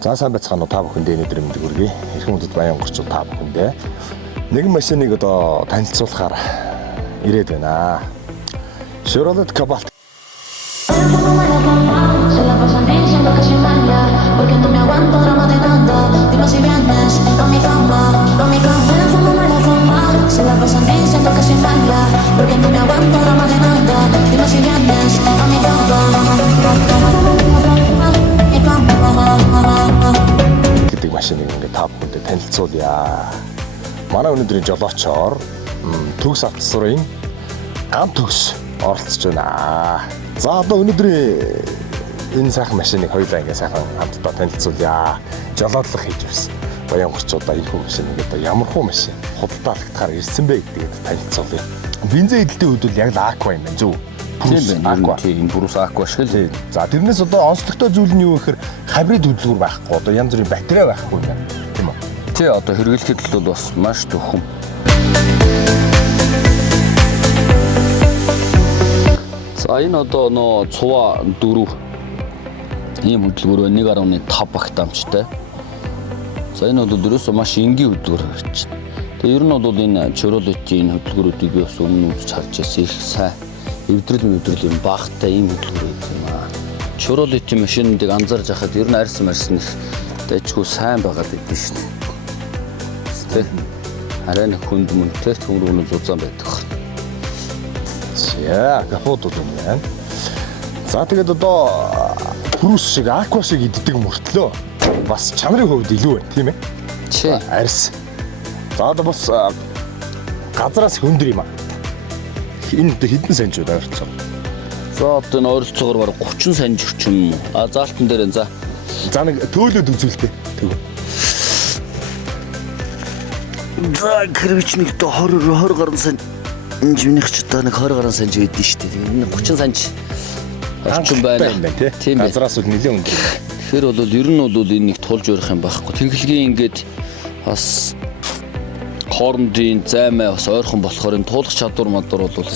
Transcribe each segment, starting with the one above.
За сайн байцгаана уу та бүхэндээ өнөөдөр мэнд хүргэе. Эрхэм хүндэт баян горчууд та бүхэндээ нэгэн машиныг одоо танилцуулахаар ирээд байна. Chevrolet Cobalt. Гэдэг машиныг ингээд та бүхэндээ танилцуулъя. Манай өнөөдрийн жолоочоор төгс автосурын гам төгс оролцож байна. За одоо өнөөдрийн энэ сайхан машиныг хоёулаа ингээд сайхан хамтдаа танилцуулъя. Жолоодлого хийж байсан. Баян горчуудаа энэ хүн машин ингээд ямар хуу машин худалдаалагдахаар ирсэн бэ гэдгийг танилцуулъя. Бензин эдэлтийн үед бол яг л Aqua юм байна зөв. Тийм байна. Тийм Brus Aqua шиг л. За тэрнээс одоо онцлогтой зүйл нь юу гэхээр хибрид хөдөлгүүр байхгүй. Одоо янз бүрийн батарей байхгүй юм байна. Тийм үү? Тий одоо хэрэглэхэд л бас маш төхөн. За энэ одоо нөө цува 4 ийм хөдөлгүүр 1.5 багт амжтай. За энэ бол ерөөсөө маш энгийн хөдөлгүүр гэж. Тэгээ ер нь бол энэ Chevrolet-ийн хөдөлгүүрүүдийг би бас өмнө үзэж харж байсан их сайн. Эвдрэл юм багтай ийм хөдөлгүүр юм аа. Chevrolet-ийн машинуудыг анзаарж хахад ер нь арьс марсан их дэжгүй сайн байгаад идэв шүү дээ. Арай нэг хүнд мөнтэй төмрүүн зузаан байдаг. За капот юм байна. За тэгээд одоо Brus шиг Aqua шиг иддэг мөртлөө бас чанарын хувьд илүү байна тийм ээ. Чи Арьс. За одоо бас газараас хөндөр юм аа. Энэ хэдэн санжууд ойрцоо. за одоо энэ ойролцоогоор бараг 30 санж орчим. Заалтан дээр энэ за. За нэг төөлөд үзүүлтэй. Төв. За гэрвч нэг дэ 20 гаруй санж минийх ч одоо нэг 20 гаруй санж өгдөн шүү дээ. Энэ 30 санж орчим байна. Тийм ээ. Газараас бол нэлээд өндөр. Тэгэхээр бол ер нь бол энэ нэг тулж өрөх юм байхгүй. Тэглэгийн ингээд бас хоорондын займаа бас ойрхон болохоор энэ туулах чадвар мадвар бол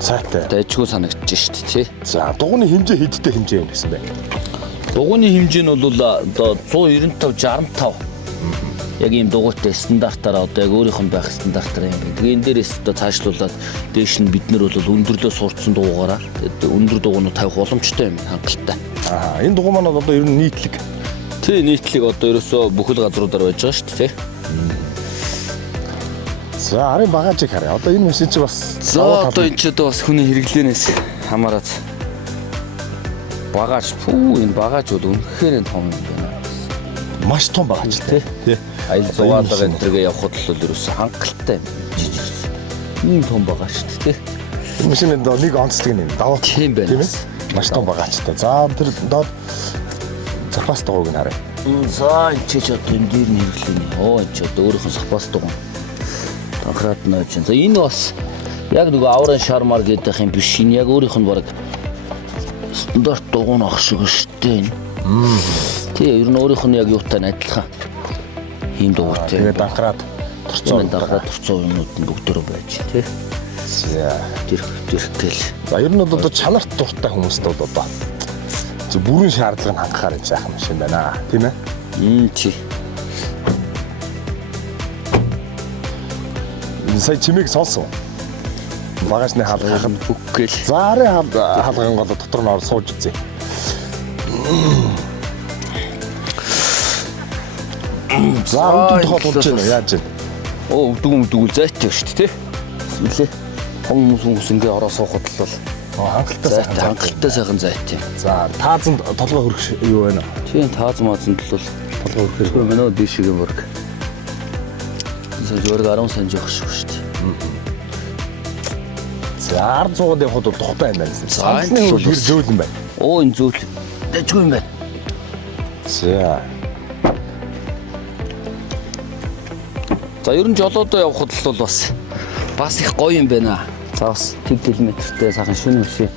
сайтай. дайжгүй санагдаж штт тий. За дугууны хэмжээ хэдтэй хэмжээ юм гэсэн бэ? Дугууны хэмжээ нь бол одоо 195 65. Яг ийм дугуйтай стандартаараа одоо яг өөрийнх нь байх стандартаар юм байна. Тэгээ энэ дээрээс одоо цаашлуулаад дээш нь бид нар бол өндөрлөө сурцсан дугуйгаараа өндөр дугуйнууд тавих боломжтой юм хангалттай. Энэ дугуй маань одоо ер нь нийтлэг. Тий нийтлэг одоо ерөөсөө бүхэл газруудаар байж байгаа шүү дээ тий. За арын багажийг харъя. Одоо энэ машин чи бас За одоо энэ ч одоо бас хүний хэрэглэнээс хамаарат багаж энэ багаж бол үнэхээр том юм байна. маш том багаж тий. Айл зугаалга энтергээ явхад л ерөөсөө хангалттай юм. Ийм том багаж шүү дээ тий. Энэ машин нэг онцлог юм. Даваа Тийм байна. Тийм ээ. Маш том багажтай. За тэр доод запас дугуйг нь харъя. За энэ ч одоо энэ дээр нь хэрэглэнэ. Оо энэ ч одоо өөрөөх нь запас дугуй. Анхраад нөөж. За энэ бас яг нөгөө аврын шармар гэдэг юм биш. Энэ яг өөрийнх нь баг стандарт дугуй ах шиг шүү дээ. Тий, ер нь өөрийнх нь яг юутай адилхан. Ийм дугуйтай. Тэгээд анхраад турцсан дараа турцсан юмнууд нь бүгдөө байж тий. За Дэрхтэл. за ер нь бол одоо чанарт дуртай хүмүүст бол одоо бүрэн шаардлага нь хангахаар юм сайхан машин байна. Тийм ээ? Тий. Сая чимээг сонсон. Багажны хаалгахад Бүггээл. за арын хаалгын гол дотор нь орж сууж үзье. За өдөр тохиол болж байна яаж вэ? Оо өвдгөл зайтай шүү дээ тий. Үлээ. Хүмүүс ингээ ороо суухад л бол Хангалттай сайхан зайтай. За таазанд толгой хөрөх юу байна? Тийм тааз маазанд л бол Толгой хөрөх. Мөнөө дишигийн бүрг. Зөвхөн 10 санж явах шүү дээ. За 10 явахд бол тухтай юм байна. Санхны хөрөх гэр зөөлөн байна. Оо энэ зөөл. Дэжгүй юм байна. За За ер нь жолоодоо явхад л бол бас их гоё юм байна. За бас 1 км-тэй сайхан шүн өшөө.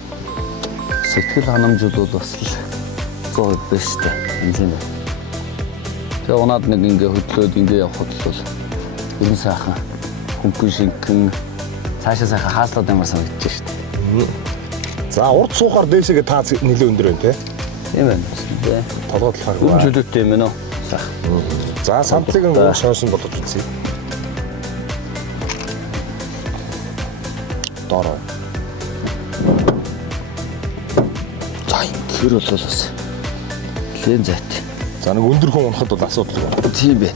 Сэтгэл ханамжууд бол бас л 100% байна шүү дээ. Хэмжээ байна. Тэгээ унаад нэг ингээ хөдлөөд ингээ явхад л бол ер нь сайхан хөнгөн шингэн цаашаа сайхан хааслаад ямар санагдаж шүү дээ. за урд суухаар дээшээгээ таац нэлээд өндөр байна те. Тийм байна. Толгой талаар Үн чөлөөтэй юм байна уу? сайхан. За самтлыг өнгө шоосон болгож үзье. Дорой. За ингэхэр бол бас лен зайт. За нэг өндөр хүн унахад бол асуудалгүй. Тийм бэ.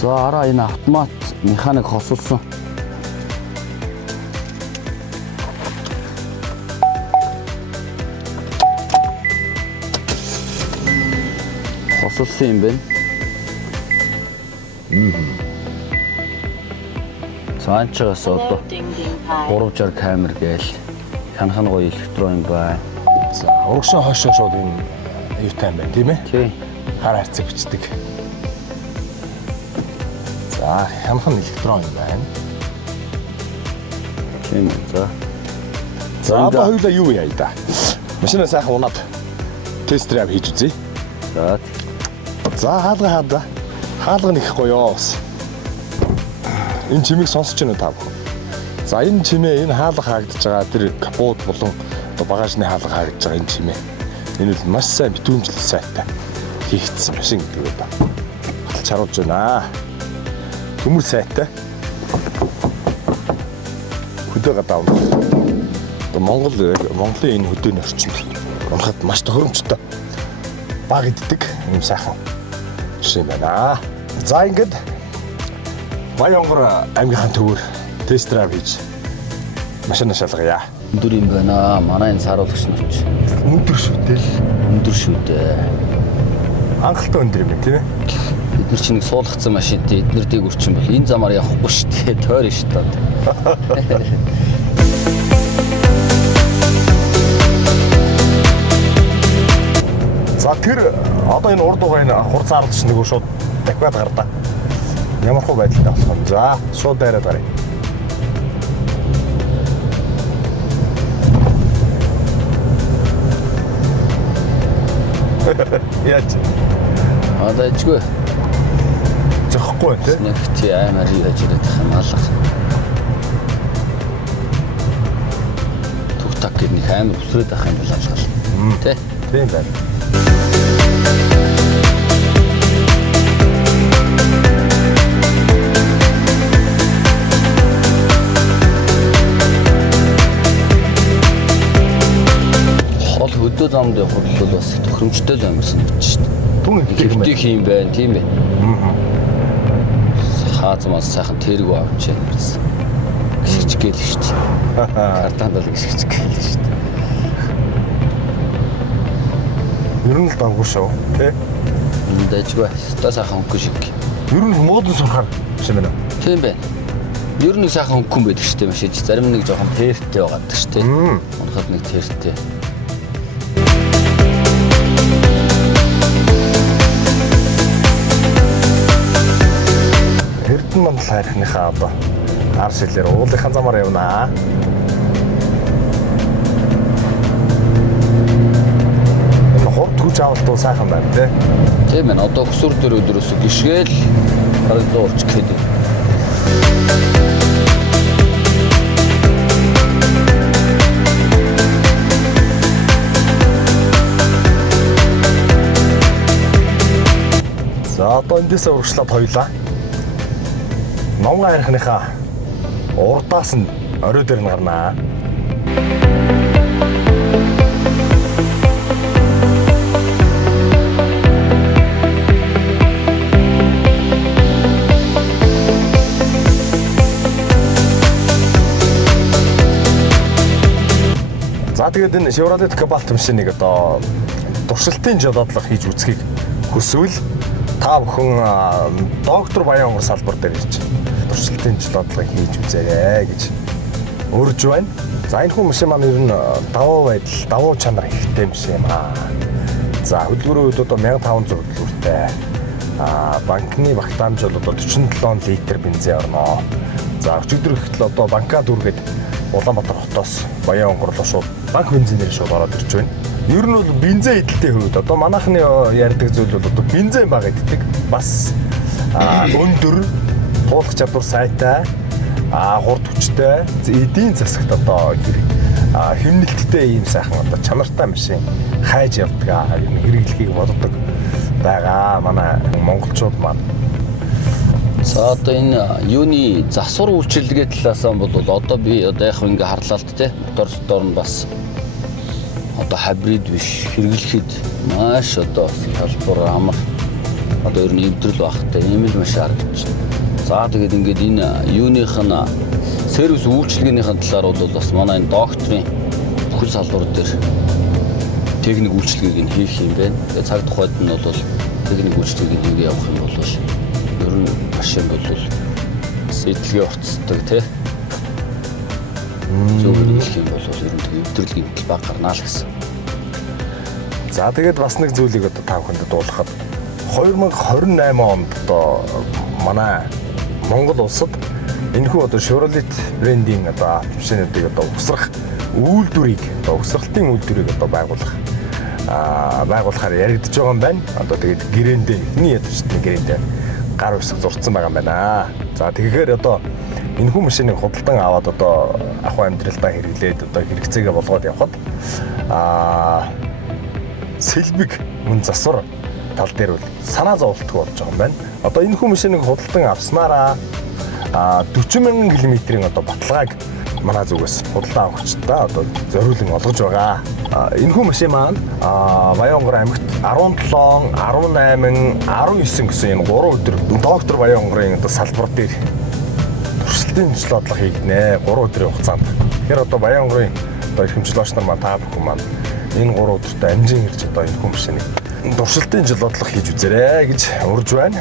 За араа энэ автомат механик хосолсон. Хосолсон юм байна. Цаанчаас одоо 360 камер гээл ханхан гоё электрон байна. За урагшаа хойшоо шууд энэ юутай юм байна тийм ээ? Тийм. Хар харцаг бичдэг. За хямхан электрон юм байна. Тийм. За. За одоо хоёулаа юу яа да. Машина сайхан унаад тест драйв хийж үзье. За. За хаалга. Хаалга нэг гоё бас. Энэ чимийг сонсож байна уу та бүхэн? За энэ чимээ энэ хаалга хаагдж байгаа тэр капот болон одоо багажны хаалга хаагдж байгаа энэ чимээ. Энэ бол маш сайн битүүмжлэл сайтай хийгдсэн машин гэдэг юм байна. Баталж харуулж байна. Төмөр сайтай. Хөдөө гадаа. Одоо Монголын энэ хөдөөний орчинд унахад маш тохиромжтой баг иддэг юм сайхан машин байна. За ингээд Баянгор аймгийнхаа төвөр тест драйв хийж машина шалгая. Өндөр юм байна. Манай энэ сааруулагч нар ч Өндөр шүү дээ. өндөр шүү дээ. Хангалттай өндөр юм байна тийм ээ. Бид нар чинь нэг суулгацсан машинтай эднэр дэг өрчин бол энэ замаар явахгүй шүү дээ. Тойрон шүү дээ. За тэр одоо энэ урд угаа энэ хурц ардч нэг шууд дахиад гардаа. Ямар хөө байдалтай болох юм. За шууд дайраад гарыг. Яаж? Одоо ичгүй. Зөхгүй тий. Нэг тий аймаар юу яаж ирэх юм алга. Тугтаг гэдэг нэг аймар өсрээд авах юм бол алгал. Тэ? Тийм байна. Хол хөдөө замд явах бол бас тохиромжтой л юм санагдаж шүү дээ. Түн Хэвдэх юм байна, тийм ээ. Хаазмаас сайхан тэрэг авч яасан. Гიშгч гээл шүү дээ. Картанд л гიშгч гээл шүү дээ. Ер нь л даггүй шүү тий. Энд ажгүй. Ста сайхан хөнгөн шиг. Ер нь модон сурахаар шиг байна. Тийм байна. Ер нь сайхан хөнгөн байдаг шүү дээ машиж. Зарим нэг жоохон тэртэй байгаад шүү дээ. Унахад нэг тэртэй. Эрдэнэ мандал хайрхныхаа одоо ар шилээр уулынхаа замаар явнаа. Энэ хурд хүч авалт сайхан байна тий. Тийм ээ. Одоо хөсөр дөр өдрөөс гიშгээл харин зурч гээд. За одоо эндээсээ урагшлаад хоёлаа. Номгон хайрхныхаа урдаас нь орой дээр нь гарнаа. За тэгээд энэ Chevrolet Cobalt машиныг одоо туршилтын жолоодлого хийж үзхийг хүсвэл та бүхэн доктор Баянгор салбар дээр ирж туршилтын жолоодлого хийж үзээрэй гэж урьж байна. За энэ хүн машин маань ер нь давуу чанар ихтэй машин юм аа. За хөдөлгөөрийн үед одоо 1500 хөдөлгөөртэй. Банкны багтаамж бол одоо 47 литр бензин орно. За өчигдөр ихтэл одоо банкаа дүргээд Улаанбаатар хотоос Баянгор руу шууд банк бензинээр шууд ороод ирж байна. Ер нь бол бензин эдэлтэй хувьд одоо манайхны ярьдаг зүйл бол одоо бензин бага иддэг. Бас өндөр туулах чадвар сайтай, хурд хүчтэй, эдийн засагт одоо хэмнэлттэй ийм сайхан одоо чанартай машин хайж явдаг. Ер нь хэрэглэхийг боддог байгаа манай монголчууд маань. За одоо энэ юуны засвар үйлчилгээ талаасаа бол одоо би одоо яг ингээ харлаа л те мотор нь бас одоо хибрид биш хэрэглэхэд маш одоо салбар амар одоо ер нь эвдрэл багтай ийм л маш харагдаж байна. За тэгээд ингээд энэ юуных нь сервис үйлчилгээнийхэн талаар бол бас манай энэ докторийн бүхэл салбар дээр техник үйлчилгээг нь хийх юм байна. Тэгээд цаг тухайд нь бол техник үйлчилгээг хийгээ явах юм бол ер нь машин бол сэтгэлгээ орцдог тий. Зөвхөн хэлэх юм бол ер нь эвдрэлгийн баг гарнаа л гэсэн. За тэгээд бас нэг зүйлийг одоо та бүхэнд дуулгахад 2028 онд одоо манай Монгол улсад энэхүү одоо Chevrolet брендийн одоо автомашинуудыг одоо угсрах үйлдвэрийг одоо угсралтын үйлдвэрийг одоо байгуулахаар яригдж байгаа юм байна. Одоо тэгээд гэрээндээ эхний ядчдын гэрээндээ гар үсэг зурцсан байгаа юм байна. За тэгэхээр одоо энэхүү машиныг худалдан аваад одоо ахуй амьдралдаа хэрэглээд одоо хэрэгцээгээ болгоод явхад сэлбэг мөн засвар тал дээр бол санаа зовлтгүй болж байгаа юм байна. Одоо энэхүү машиныг худалдан авснараа 40,000 км-ийн одоо баталгааг манай зүгээс худалдан авахчдаа одоо зориулан олгож байгаа. Энэхүү машин маань Баянгор аймагт 17, 18, 19 гэсэн энэ 3 өдөр доктор Баянгорын одоо салбар дээр туршилтын жил хийгднэ 3 өдрийн хугацаанд. Тэгэхээр одоо Баянгорын одоо эрхэмжлэгч нар маань та бүхэн маань энэ 3 өдөртөө амжин ирж одоо энэхүү машиныг туршилтын жил хийж үзээрэй гэж урьж байна.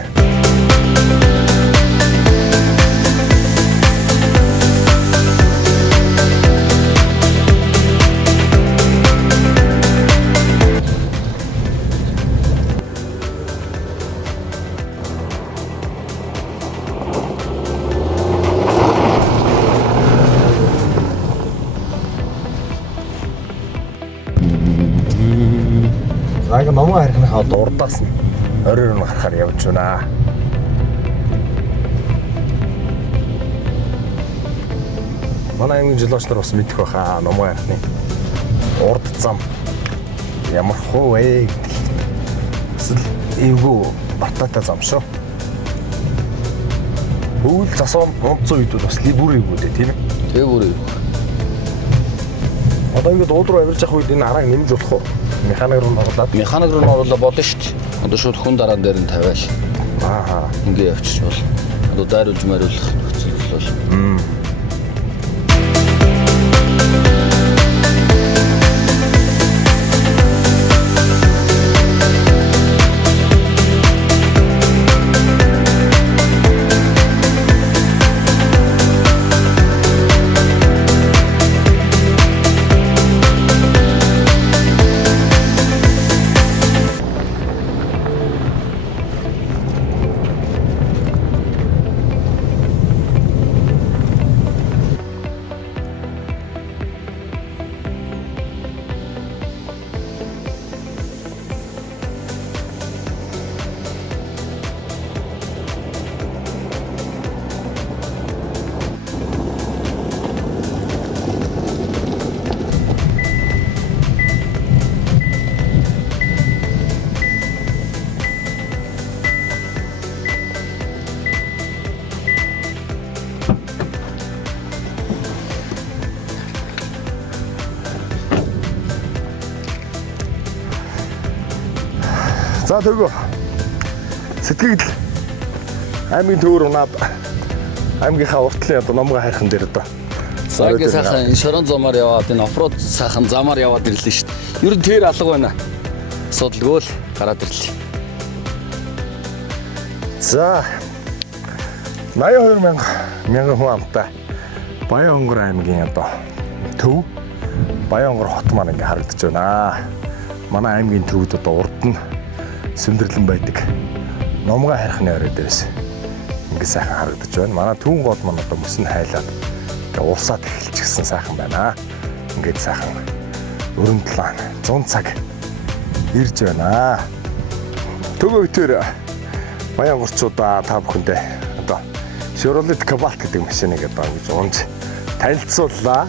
Ага номоо харихнаа одоо урдаас нь оройр нь харахаар явж байна. Манай аймгийн жилооч нар бас мэдэх байхаа номоо харихны урд зам ямар хөө вэ гэдэг. Эсвэл эвгүй бататай зам шүү. Хөвөл засвар онцгой үед бас бүр эвгүй дээ тийм ээ. Тэгээ бүр эвгүй. Одоо ингээд ууд руу авирж явах үед энэ арааг нэмж болох уу? Механик руу оруулаад болно шүү дээ. Одоо шууд хүн дараа дээр нь тавиал. Ингээ явчих бол. Одоо дайруулж мариулах нөхцөл бол. За тэгвэл сэтгэгдэл аймгийн төвөр унаад аймгийнхаа уртлын одоо номгоо хайрхан дээр одоо цагийн сайхан шорон замаар яваад энэ оффроуд сайхан замаар яваад ирлээ шүү дээ. Ер нь тэр алга байна. Асуудалгүй л гараад ирлээ. За 82,000 хүн амтай Баянгор аймгийн одоо төв Баянгор хот маань ингээ харагдаж байна. Манай аймгийн төвд одоо урд нь сүндэрлэн байдаг. Номгоо хайрхны орой дээрээс ингээ сайхан харагдаж байна. Манай түүн гол маань одоо мөс нь хайлаад ингээ улсаад эхэлчихсэн сайхан байна. Ингээд сайхан өрөм талаа 100 цаг ирж байна. Төгөө өтөр Баянгорчуудаа та бүхэндээ одоо Chevrolet Cobalt гэдэг машиныг одоо ингэж унж танилцууллаа.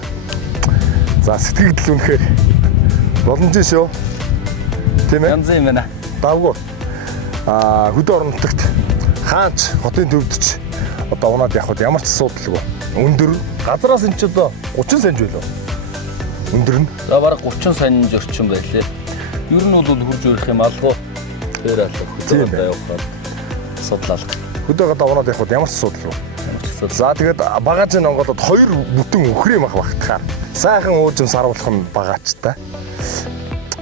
За сэтгэгдэл үнэхээр боломжтой шүү. Тийм ээ. Янз юм байна. Давгүй. хөдөө орон нутагт хаач хотын төвдөж одоо унаад явхад ямар ч асуудалгүй. Өндөр газраас энэ ч одоо 30 санж байлоо. Өндөр нь За бараг 30 санж орчим байлээ. Ер нь бол хурж өрөх юм алгуу. Тэр алга хөдөө явахад судлалга. хөдөө гадаа унаад явхад ямар ч асуудалгүй. За тэгээд багаж нь онгодод 2 бүтэн өхөр юм ах багтахаар. Сайхан уужим саруулах нь багаачтай.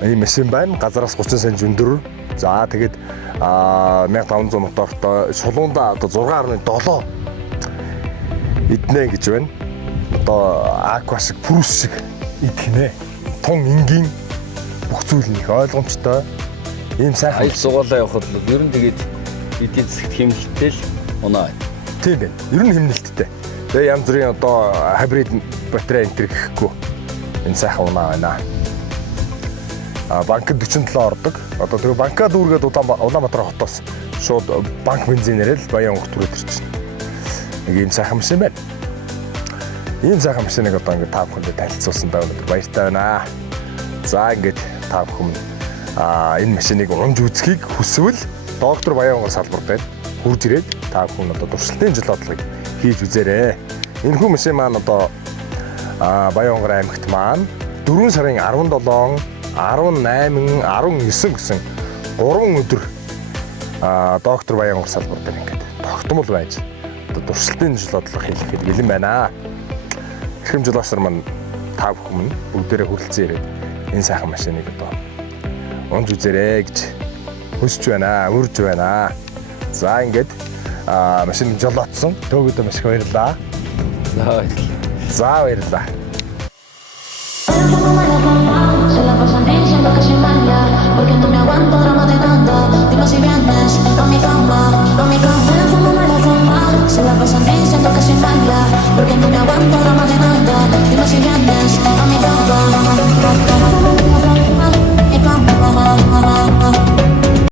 Ийм машин байна. Газараас 30 санж өндөр. За тэгээд 1500 мотортой шулуунда одоо 6.7 иднэ гэж байна. Одоо аква шиг пүрс шиг идэх нэ. Тун энгийн бүх зүйл нэг ойлгомжтой. Ийм сайхан Аял сугаалаа явахад л ер нь тэгээд эдийн засагт хэмнэлттэй л унаа. тийм байна. Ер нь хэмнэлттэй. Тэгээ янз бүрийн одоо хибрид батарей энтер гэхгүй. Энэ сайхан унаа байна. Банкд 47 ордог. Одоо тэгээ банкад дүүргээд Улаанбаатар хотоос шууд банк бензинээр л Баянгорт түрээд ирчихнэ. Нэг ийм сайхан машин байна. Ийм сайхан машиныг одоо ингээд та бүхэнд танилцуулсан даа өнөөдөр баяртай байна. За ингээд та бүхэн энэ машиныг унж үзхийг хүсвэл доктор Баянгор салбар дээр хурж ирээд та бүхэн одоо туршилтын жил бодлогыг хийж үзээрэй. Энэ хүн машин маань одоо Баянгор аймагт маань 4 сарын 17, 18, 19 гэсэн 3 өдөр доктор Баянгор салбар дээр ингээд тогтмол байж одоо туршилтын жил бодлого хийхэд бэлэн байна. Эрхэм жолоочдор маань та бүхэн бүгдээрээ хүрэлцэн ирээд энэ сайхан машиныг одоо унж үзээрэй гэж хүсэж байна, урьж байна. За ингээд машин жолоочсон. Төөгөөдөө маш их баярлалаа. За баярлалаа. За баярлалаа. Se la pasan diciendo que sin baila, porque no me aguanto drama de tanta. Dime si vienes pa' mi cama, pa' mi cama. Me la fumo, se la pasan diciendo que sin baila, porque no me aguanto drama de